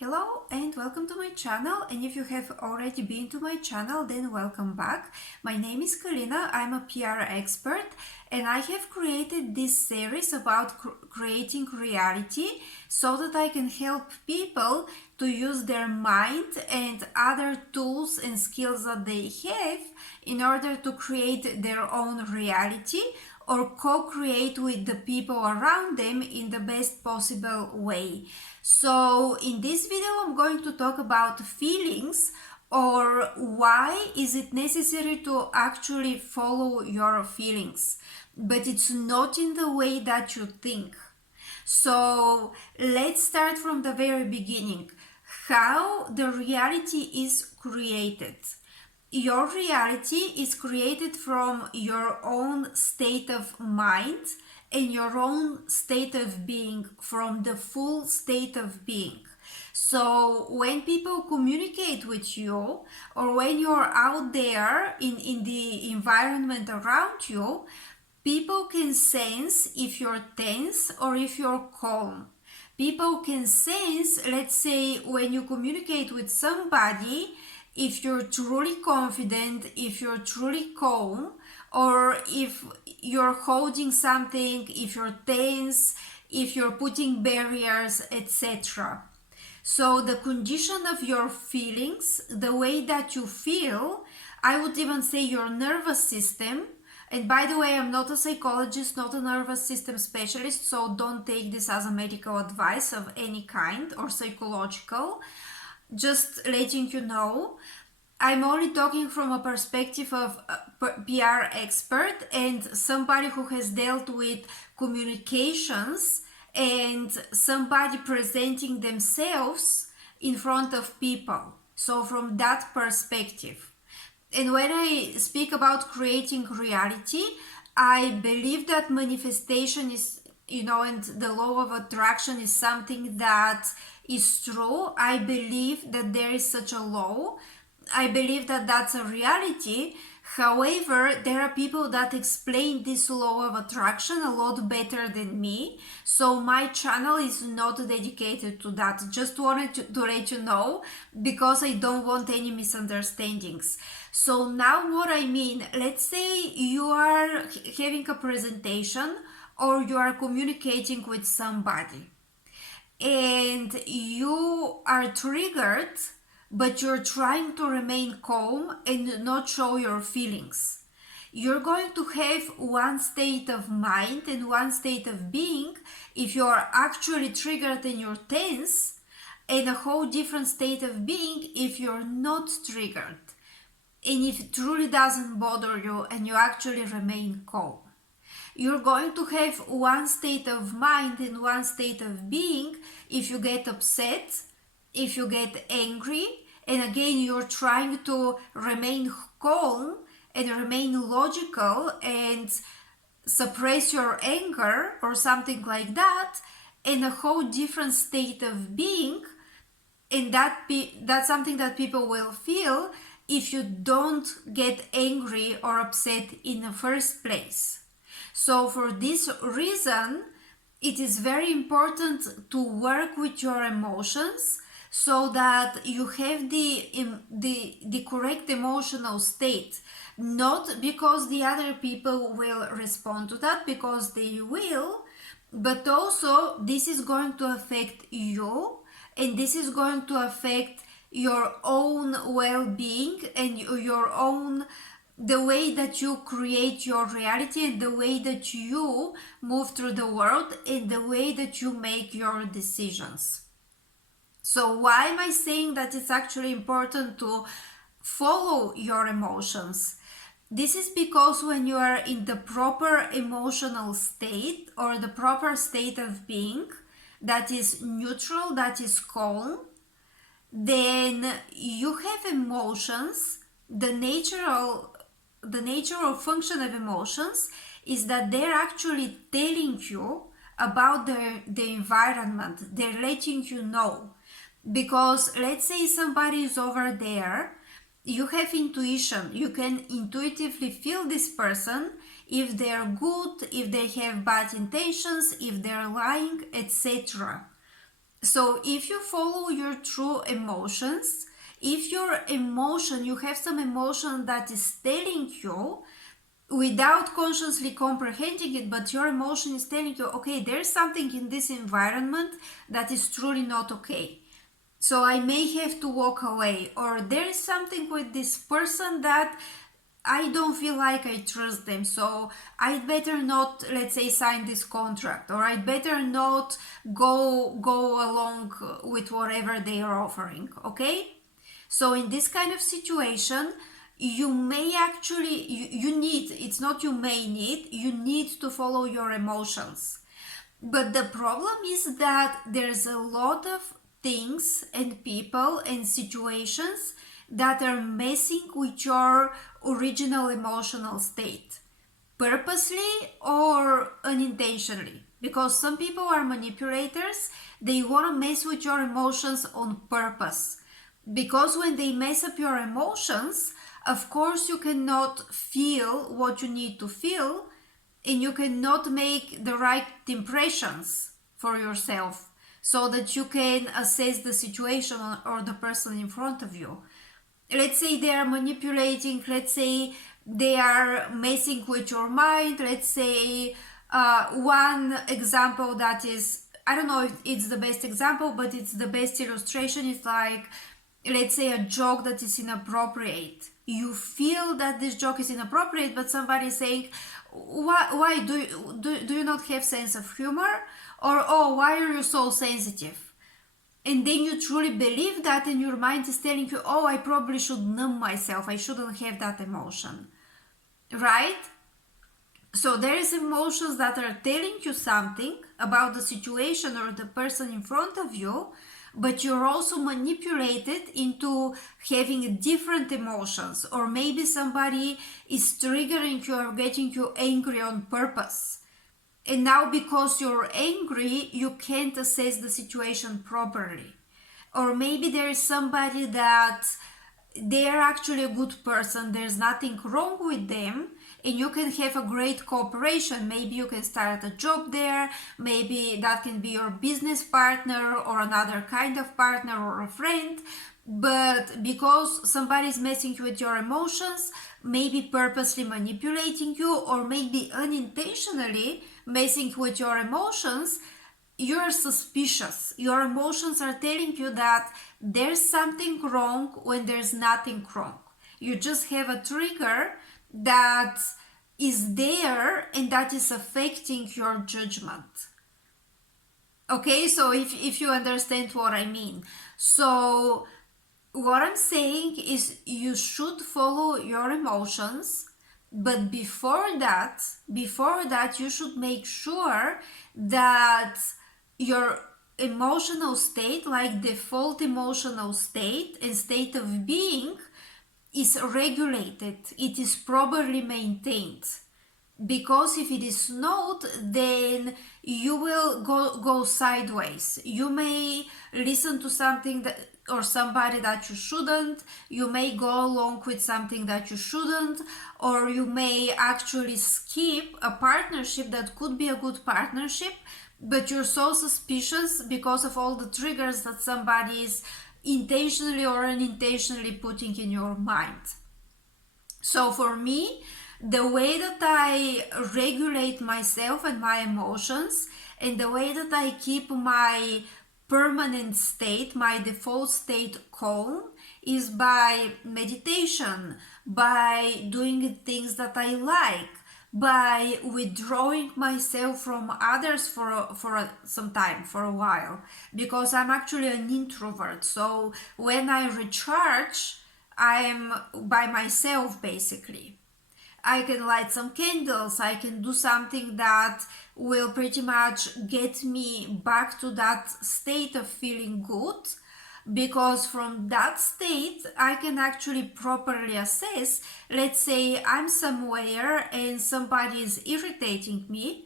Hello and welcome to my channel, and if you have already been to my channel, then welcome back. My name is Kalina, I'm a PR expert, and I have created this series about creating reality so that I can help people to use their mind and other tools and skills that they have in order to create their own reality or co-create with the people around them in the best possible way. So in this video I'm going to talk about feelings, or why is it necessary to actually follow your feelings, but it's not in the way that you think. So let's start from the very beginning. How the reality is created. Your reality is created from your own state of mind and your own state of being, from the full state of being. So when people communicate with you, or when you're out there in the environment around you, people can sense if you're tense or if you're calm. People can sense, let's say, when you communicate with somebody, if you're truly confident, if you're truly calm, or if you're holding something, if you're tense, if you're putting barriers, etc. So the condition of your feelings, the way that you feel, I would even say your nervous system. And by the way, I'm not a psychologist, not a nervous system specialist, so don't take this as a medical advice of any kind or psychological. Just letting you know, I'm only talking from a perspective of a PR expert and somebody who has dealt with communications and somebody presenting themselves in front of people. So from that perspective. And when I speak about creating reality, I believe that manifestation is, and the law of attraction is something that is true. I believe that there is such a law. I believe that that's a reality. However, there are people that explain this law of attraction a lot better than me. So my channel is not dedicated to that. Just wanted to let you know, because I don't want any misunderstandings. So now what I mean, let's say you are having a presentation or you are communicating with somebody and you are triggered, but you're trying to remain calm and not show your feelings. You're going to have one state of mind and one state of being if you're actually triggered and you're tense, and a whole different state of being if you're not triggered and if it truly doesn't bother you and you actually remain calm. You're going to have one state of mind and one state of being if you get upset, if you get angry, and again you're trying to remain calm and remain logical and suppress your anger or something like that, in a whole different state of being, and that's something that people will feel if you don't get angry or upset in the first place. So for this reason, it is very important to work with your emotions so that you have the correct emotional state. Not because the other people will respond to that, because they will, but also this is going to affect you, and this is going to affect your own well-being and your own, the way that you create your reality and the way that you move through the world and the way that you make your decisions. So why am I saying that it's actually important to follow your emotions? This is because when you are in the proper emotional state or the proper state of being that is neutral, that is calm, then you have emotions. The natural function of emotions is that they're actually telling you about the environment. They're letting you know. Because let's say somebody is over there, you have intuition. You can intuitively feel this person, if they're good, if they have bad intentions, if they're lying, etc. So if you follow your true emotions, if your emotion, you have some emotion that is telling you without consciously comprehending it, but your emotion is telling you, okay, there's something in this environment that is truly not okay. So I may have to walk away, or there is something with this person that I don't feel like I trust them, so I'd better not, let's say, sign this contract, or I'd better not go along with whatever they are offering. Okay, so in this kind of situation, you may actually you need, it's not you may need, you need to follow your emotions. But the problem is that there's a lot of things and people and situations that are messing with your original emotional state, purposely or unintentionally. Because some people are manipulators, they want to mess with your emotions on purpose. Because when they mess up your emotions, of course, you cannot feel what you need to feel, and you cannot make the right impressions for yourself so that you can assess the situation or the person in front of you. Let's say they are manipulating, let's say they are messing with your mind. Let's say one example that is, I don't know if it's the best example, but it's the best illustration. It's like, let's say a joke that is inappropriate. You feel that this joke is inappropriate, but somebody is saying, why do you not have sense of humor? Or, oh, why are you so sensitive? And then you truly believe that, and your mind is telling you, oh, I probably should numb myself, I shouldn't have that emotion, right? So there is emotions that are telling you something about the situation or the person in front of you, but you're also manipulated into having different emotions, or maybe somebody is triggering you or getting you angry on purpose. And now because you're angry, you can't assess the situation properly. Or maybe there is somebody that they're actually a good person, there's nothing wrong with them, and you can have a great cooperation. Maybe you can start a job there, maybe that can be your business partner or another kind of partner or a friend. But because somebody is messing with your emotions, maybe purposely manipulating you, or maybe unintentionally messing with your emotions, you're suspicious. Your emotions are telling you that there's something wrong when there's nothing wrong. You just have a trigger that is there and that is affecting your judgment. Okay, so if you understand what I mean. So what I'm saying is you should follow your emotions, but before that you should make sure that your emotional state, like default emotional state and state of being, is regulated, it is properly maintained. Because if it is not, then you will go sideways. You may listen to something that, or somebody that you shouldn't, you may go along with something that you shouldn't, or you may actually skip a partnership that could be a good partnership, but you're so suspicious because of all the triggers that somebody is intentionally or unintentionally putting in your mind. So for me, the way that I regulate myself and my emotions, and the way that I keep my permanent state, my default state calm, is by meditation, by doing things that I like, by withdrawing myself from others for some time, for a while, because I'm actually an introvert. So when I recharge, I'm by myself basically. I can light some candles, I can do something that will pretty much get me back to that state of feeling good, because from that state I can actually properly assess. Let's say I'm somewhere and somebody is irritating me,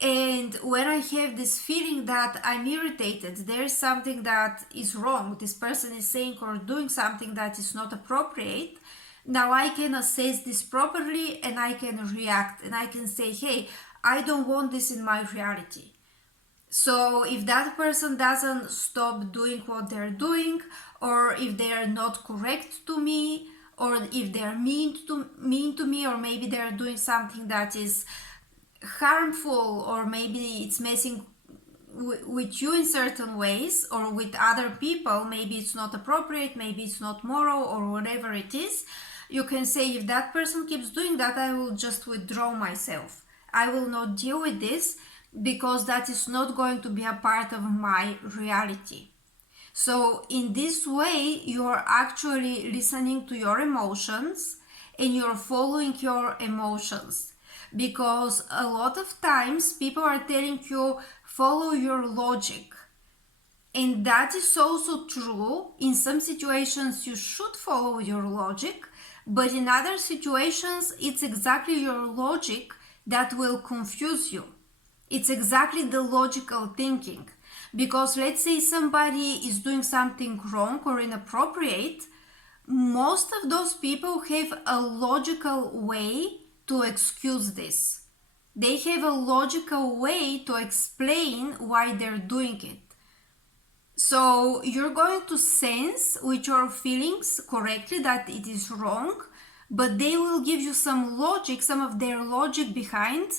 and when I have this feeling that I'm irritated, there's something that is wrong, this person is saying or doing something that is not appropriate. Now I can assess this properly and I can react and I can say, hey, I don't want this in my reality. So if that person doesn't stop doing what they're doing, or if they're not correct to me, or if they're mean to me, or maybe they're doing something that is harmful, or maybe it's messing with you in certain ways, or with other people, maybe it's not appropriate, maybe it's not moral, or whatever it is, you can say, if that person keeps doing that, I will just withdraw myself. I will not deal with this, because that is not going to be a part of my reality. So in this way, you're actually listening to your emotions and you're following your emotions. Because a lot of times people are telling you, follow your logic. And that is also true. In some situations, you should follow your logic, but in other situations, it's exactly your logic that will confuse you. It's exactly the logical thinking. Because let's say somebody is doing something wrong or inappropriate, most of those people have a logical way to excuse this. They have a logical way to explain why they're doing it. So you're going to sense with your feelings correctly that it is wrong, but they will give you some logic, some of their logic behind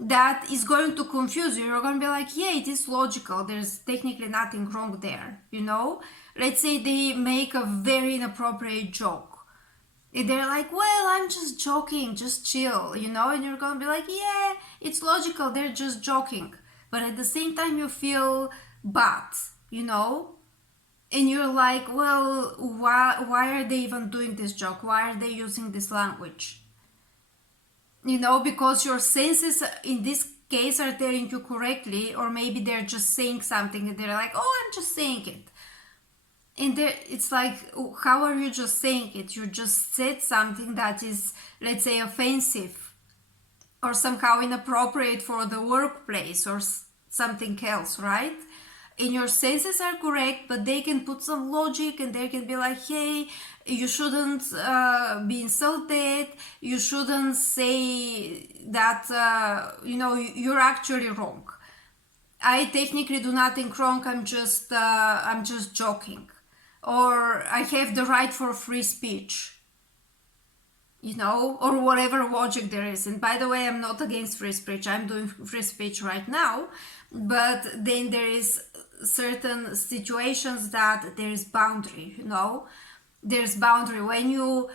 that is going to confuse you. You're going to be like, yeah, it is logical. There's technically nothing wrong there, you know? Let's say they make a very inappropriate joke. They're like, well, I'm just joking, just chill, you know? And you're going to be like, yeah, it's logical. They're just joking. But at the same time, you feel bad, you know? And you're like, well, why are they even doing this joke? Why are they using this language? You know, because your senses in this case are telling you correctly, or maybe they're just saying something and they're like, oh, I'm just saying it. And it's like, how are you just saying it? You just said something that is, let's say, offensive or somehow inappropriate for the workplace or something else, right? And your senses are correct, but they can put some logic and they can be like, hey, you shouldn't be insulted, you shouldn't say that, you're actually wrong. I technically do nothing wrong, I'm just joking. Or I have the right for free speech, you know, or whatever logic there is. And by the way, I'm not against free speech, I'm doing free speech right now, but then there is certain situations that there is boundary, you know. There's boundary when you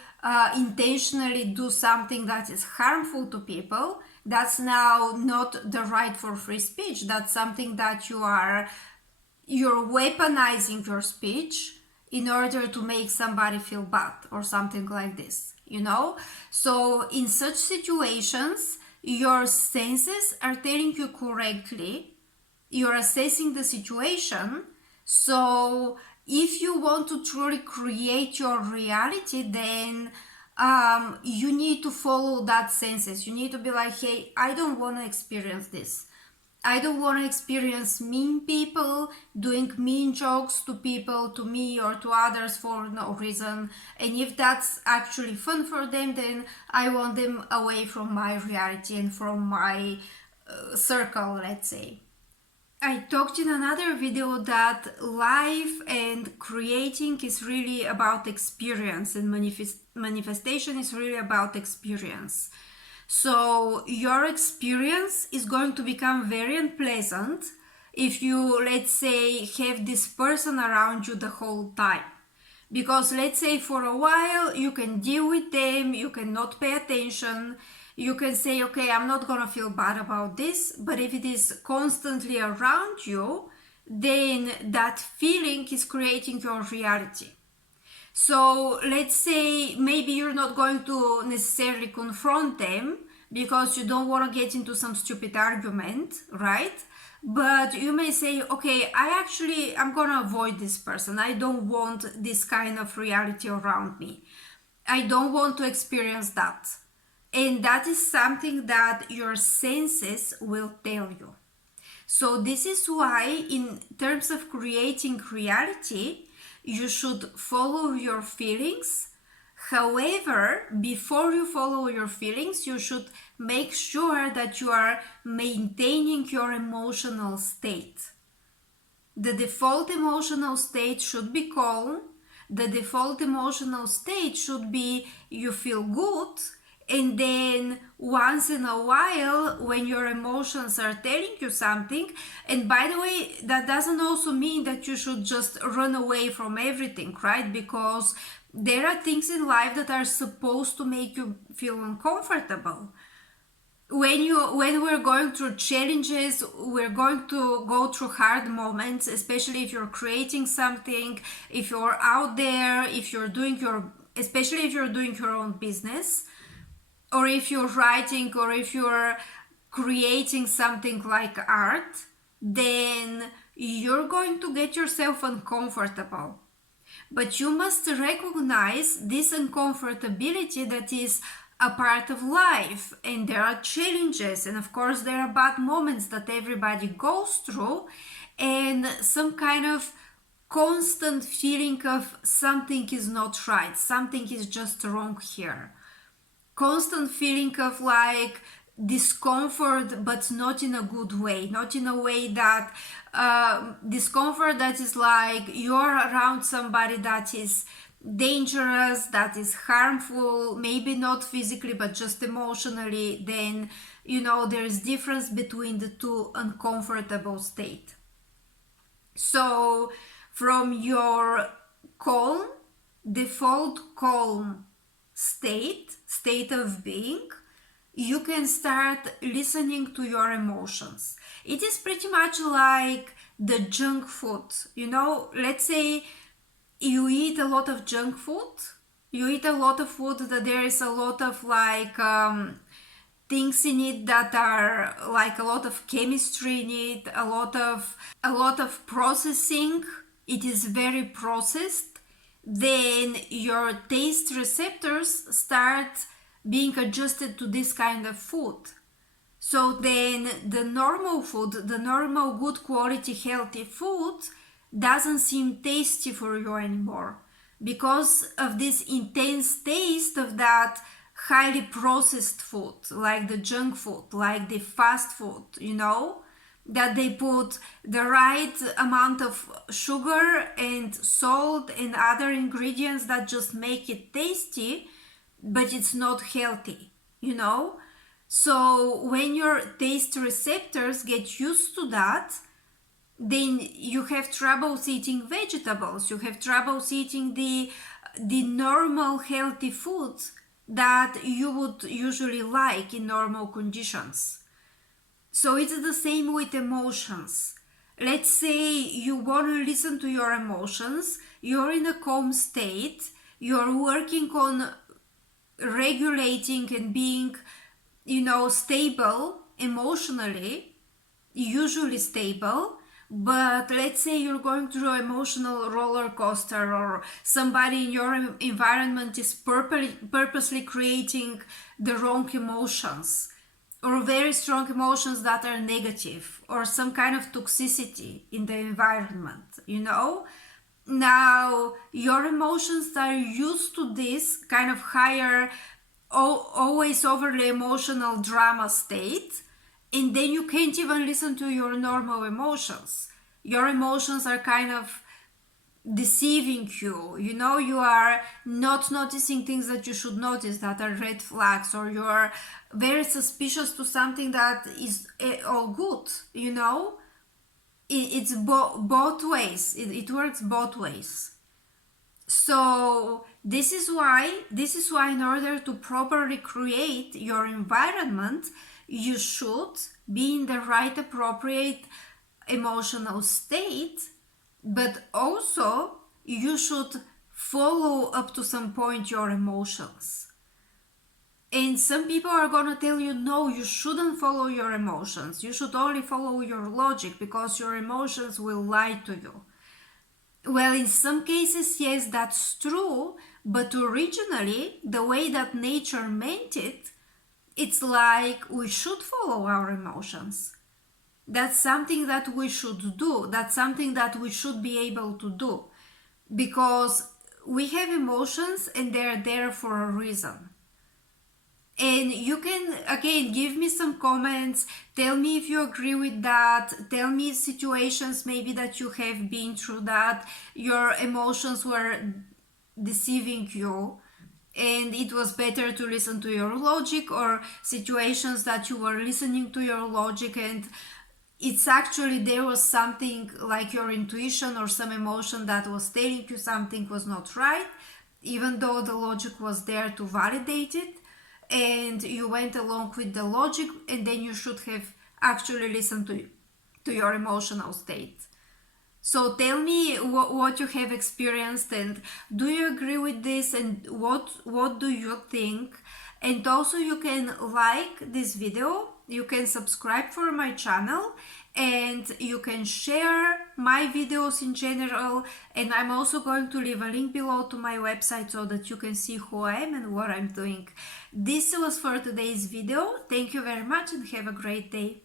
intentionally do something that is harmful to people. That's now not the right for free speech. That's something that you're weaponizing your speech in order to make somebody feel bad or something like this, you know. So in such situations, your senses are telling you correctly, you're assessing the situation. So if you want to truly create your reality, then you need to follow that senses. You need to be like, hey, I don't want to experience this. I don't want to experience mean people doing mean jokes to people, to me, or to others for no reason. And if that's actually fun for them, then I want them away from my reality and from my circle, let's say. I talked in another video that life and creating is really about experience, and manifestation is really about experience. So your experience is going to become very unpleasant if you, let's say, have this person around you the whole time. Because let's say for a while you can deal with them, you cannot pay attention, you can say, okay, I'm not gonna feel bad about this. But if it is constantly around you, then that feeling is creating your reality. So let's say maybe you're not going to necessarily confront them because you don't want to get into some stupid argument, right? But you may say, okay, I'm gonna avoid this person. I don't want this kind of reality around me. I don't want to experience that. And that is something that your senses will tell you. So this is why, in terms of creating reality, you should follow your feelings, However, before you follow your feelings, you should make sure that you are maintaining your emotional state. The default emotional state should be calm. The default emotional state should be you feel good, and then once in a while when your emotions are telling you something, and by the way, that doesn't also mean that you should just run away from everything, right? Because there are things in life that are supposed to make you feel uncomfortable. When we're going through challenges, we're going to go through hard moments, especially if you're creating something, if you're out there, if you're doing especially if you're doing your own business, or if you're writing, or if you're creating something like art, then you're going to get yourself uncomfortable. But you must recognize this uncomfortability that is a part of life, and there are challenges, and of course there are bad moments that everybody goes through, and some kind of constant feeling of something is not right, something is just wrong here. Constant feeling of like discomfort, but not in a good way, not in a way that discomfort that is like you're around somebody that is dangerous, that is harmful, maybe not physically but just emotionally. Then there's difference between the two uncomfortable state. So from your calm, default calm state of being, you can start listening to your emotions. It is pretty much like the junk food. Let's say you eat a lot of junk food. You eat a lot of food that there is a lot of like things in it that are like a lot of chemistry in it, a lot of processing. It is very processed. Then your taste receptors start being adjusted to this kind of food. So then the normal food, the normal good quality healthy food doesn't seem tasty for you anymore because of this intense taste of that highly processed food, like the junk food, like the fast food, that they put the right amount of sugar and salt and other ingredients that just make it tasty, but it's not healthy. So when your taste receptors get used to that, then you have troubles eating vegetables, you have troubles eating the normal healthy foods that you would usually like in normal conditions. So it's the same with emotions. Let's say you want to listen to your emotions, you're in a calm state, you're working on regulating and being, stable emotionally, usually stable. But let's say you're going through an emotional roller coaster, or somebody in your environment is purposely creating the wrong emotions, or very strong emotions that are negative, or some kind of toxicity in the environment, Now, your emotions are used to this kind of higher, always overly emotional drama state, and then you can't even listen to your normal emotions. Your emotions are kind of deceiving you. You are not noticing things that you should notice, that are red flags, or you are very suspicious to something that is all good. It's both ways. It works both ways. So this is why in order to properly create your environment, you should be in the right appropriate emotional state, but also you should follow up to some point your emotions. And some people are gonna tell you, no, you shouldn't follow your emotions. You should only follow your logic because your emotions will lie to you. Well, in some cases, yes, that's true, but originally, the way that nature meant it, it's like we should follow our emotions. That's something that we should do. That's something that we should be able to do. Because we have emotions and they're there for a reason. And you can again give me some comments, tell me if you agree with that, tell me situations maybe that you have been through that your emotions were deceiving you and it was better to listen to your logic, or situations that you were listening to your logic and it's actually there was something like your intuition or some emotion that was telling you something was not right, even though the logic was there to validate it, and you went along with the logic, and then you should have actually listened to your emotional state. So tell me what you have experienced, and do you agree with this, and what do you think? And also you can like this video, you can subscribe for my channel, and you can share my videos in general, and I'm also going to leave a link below to my website so that you can see who I am and what I'm doing. This was for today's video. Thank you very much and have a great day.